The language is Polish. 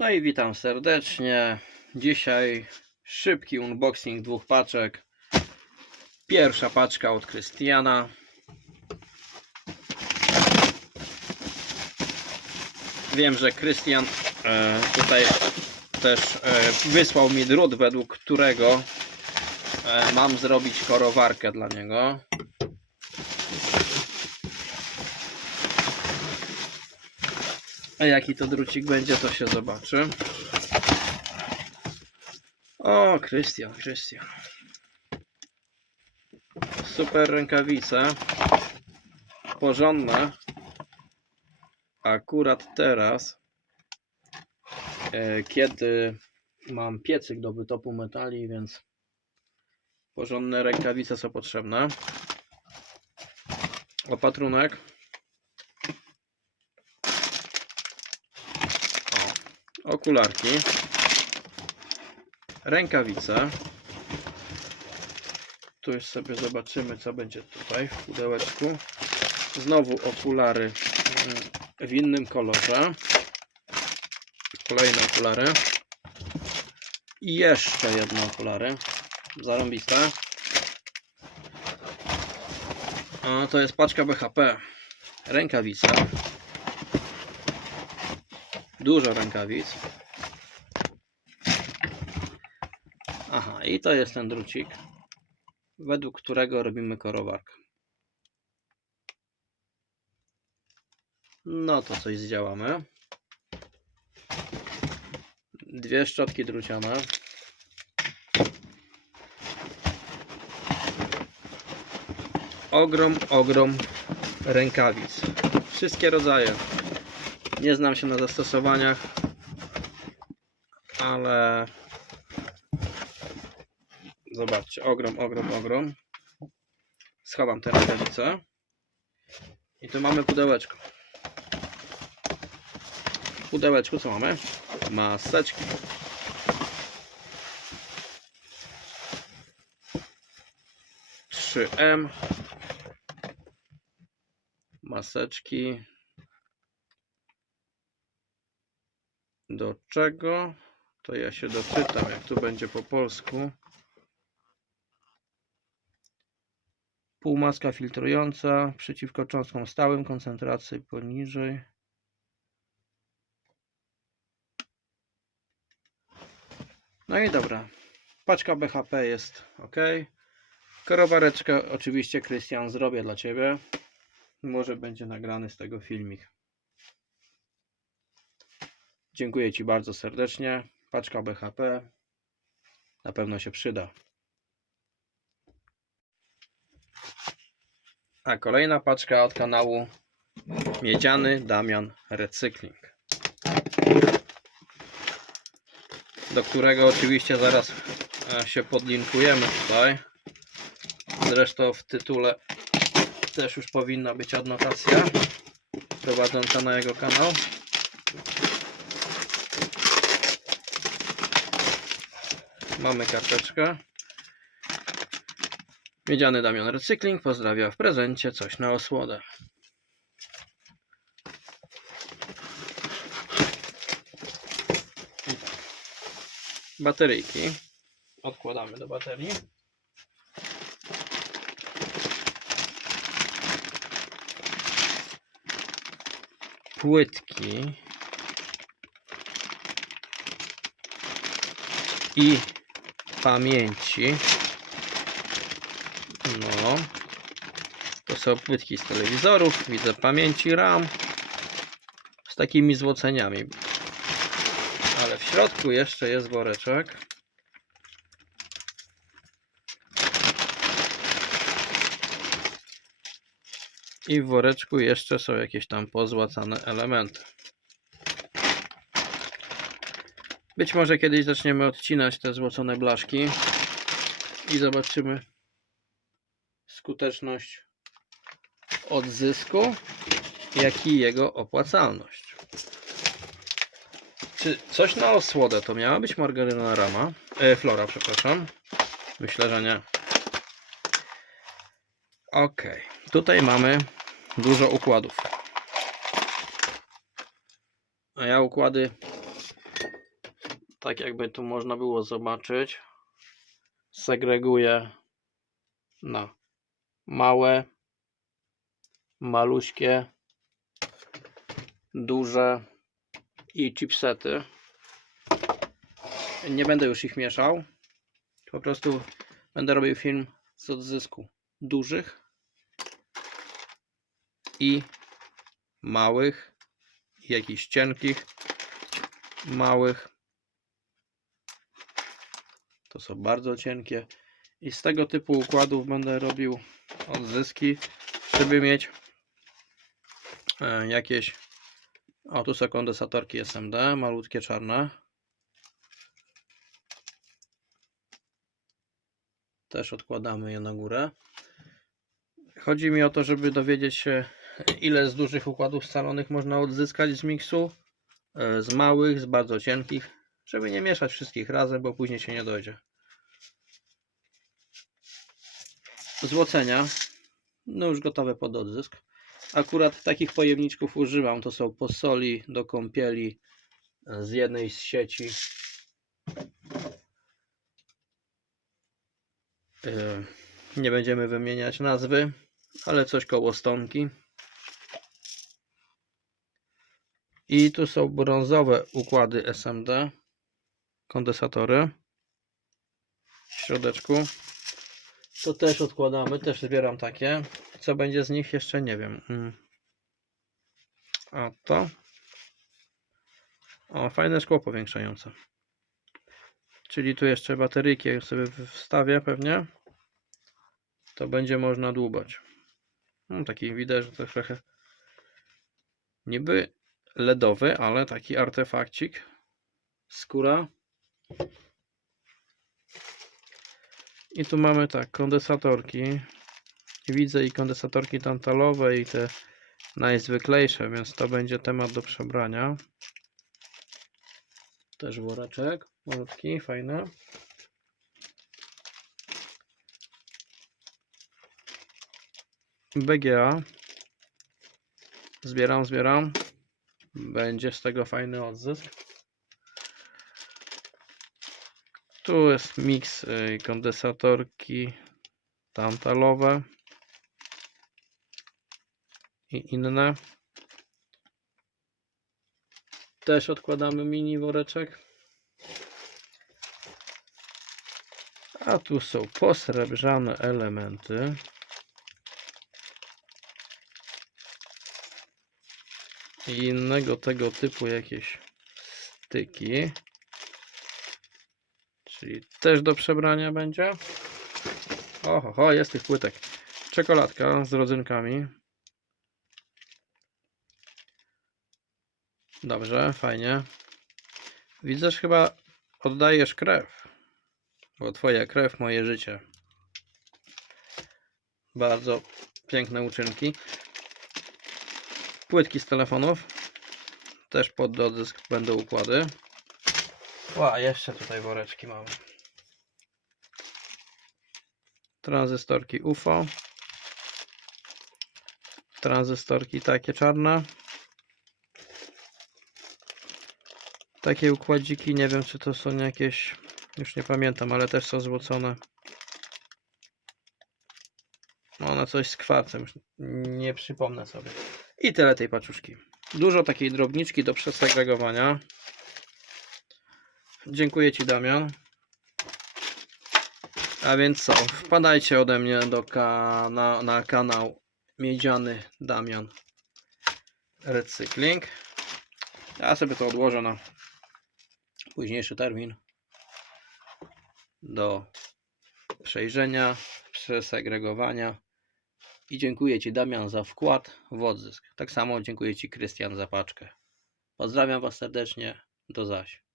No i witam serdecznie. Dzisiaj szybki unboxing dwóch paczek. Pierwsza paczka od Krystiana. Wiem, że Krystian e, tutaj też e, wysłał mi drut, według którego e, mam zrobić korowarkę dla niego. A jaki to drucik będzie, to się zobaczy. O, Krystian, Krystian. Super rękawice. Porządne. Akurat teraz, e, kiedy mam piecyk do wytopu metali, więc porządne rękawice są potrzebne. Opatrunek. O, okularki. Rękawice. Tu już sobie zobaczymy, co będzie tutaj w pudełeczku. Znowu okulary mm, w innym kolorze. Kolejne okulary. I jeszcze jedne okulary. Zarąbiste. A to jest paczka BHP. Rękawica. Dużo rękawic. Aha, i to jest ten drucik, według którego robimy korowarkę. No to coś zdziałamy. Dwie szczotki druciane. Ogrom, ogrom rękawic. Wszystkie rodzaje. Nie znam się na zastosowaniach, ale zobaczcie, ogrom, ogrom, ogrom. Schowam te rękawice. I tu mamy pudełeczko. W pudełeczku co mamy? Maseczki. Trzy M. Maseczki. Do czego? To ja się doczytam, jak tu będzie po polsku. Półmaska filtrująca przeciwko cząstkom stałym, koncentracji poniżej. No i dobra. Paczka BHP jest ok. Korowareczkę oczywiście Krystian zrobię dla Ciebie. Może będzie nagrany z tego filmik. Dziękuję Ci bardzo serdecznie. Paczka BHP na pewno się przyda. A kolejna paczka od kanału Miedziany Damian Recykling. Do którego oczywiście zaraz e, się podlinkujemy tutaj. Zresztą w tytule też już powinna być adnotacja prowadząca na jego kanał. Mamy karteczkę. Miedziany Damian Recykling pozdrawia w prezencie coś na osłodę. Bateryjki. Odkładamy do baterii. Płytki. I pamięci. No. To są płytki z telewizorów. Widzę pamięci RAM. Z takimi złoceniami. Ale w środku jeszcze jest woreczek. I w woreczku jeszcze są jakieś tam pozłacane elementy. Być może kiedyś zaczniemy odcinać te złocone blaszki i zobaczymy skuteczność odzysku, jak i jego opłacalność. Czy coś na osłodę to miała być margaryna rama? E, flora, przepraszam. Myślę, że nie. Ok, tutaj mamy dużo układów. A ja układy tak jakby tu można było zobaczyć, segreguję na małe, maluśkie, duże i chipsety. Nie będę już ich mieszał. Po prostu będę robił film z odzysku dużych i małych, jakichś cienkich, małych. To są bardzo cienkie. I z tego typu układów będę robił odzyski, żeby mieć e, jakieś. O, tu są kondensatorki SMD, malutkie czarne. Też odkładamy je na górę. Chodzi mi o to, żeby dowiedzieć się, ile z dużych układów scalonych można odzyskać z miksu, e, z małych, z bardzo cienkich, żeby nie mieszać wszystkich razem, bo później się nie dojdzie. Złocenia, no już gotowe pod odzysk. Akurat takich pojemniczków używam, to są posoli do kąpieli e, z jednej z sieci. E, Nie będziemy wymieniać nazwy, ale coś koło stonki. I tu są brązowe układy SMD, kondensatory w środeczku. To też odkładamy, też zbieram takie. Co będzie z nich jeszcze nie wiem. Mm. A to. O, fajne szkło powiększające. Czyli tu jeszcze bateryjki jak sobie wstawię pewnie. To będzie można dłubać. No, taki widać, że to trochę niby LEDowy, ale taki artefakcik. Skóra. I tu mamy tak, kondensatorki. Widzę i kondensatorki tantalowe i te najzwyklejsze, więc to będzie temat do przebrania. Też woreczek, malutki, fajny. BGA. Zbieram, zbieram. Będzie z tego fajny odzysk. Tu jest miks y, kondensatorki tantalowe i inne. Też odkładamy mini woreczek. A tu są posrebrzane elementy. I innego tego typu jakieś styki. Czyli też do przebrania będzie. Oho, ho, jest tych płytek. Czekoladka z rodzynkami. Dobrze, fajnie. Widzę, że chyba oddajesz krew. Bo twoja krew, moje życie. Bardzo piękne uczynki. Płytki z telefonów. Też pod dodysk będą układy. Ła, jeszcze tutaj woreczki mamy. Tranzystorki UFO. Tranzystorki takie czarne. Takie układziki, nie wiem czy to są jakieś, już nie pamiętam, ale też są złocone. One coś z kwarcem, już nie przypomnę sobie. I tyle tej paczuszki. Dużo takiej drobniczki do przesegregowania. Dziękuję Ci Damian. A więc co, wpadajcie ode mnie do kana na kanał Miedziany Damian Recykling. Ja sobie to odłożę na późniejszy termin do przejrzenia, przesegregowania. I dziękuję Ci Damian za wkład w odzysk. Tak samo dziękuję Ci Krystian za paczkę. Pozdrawiam Was serdecznie. Do zaś.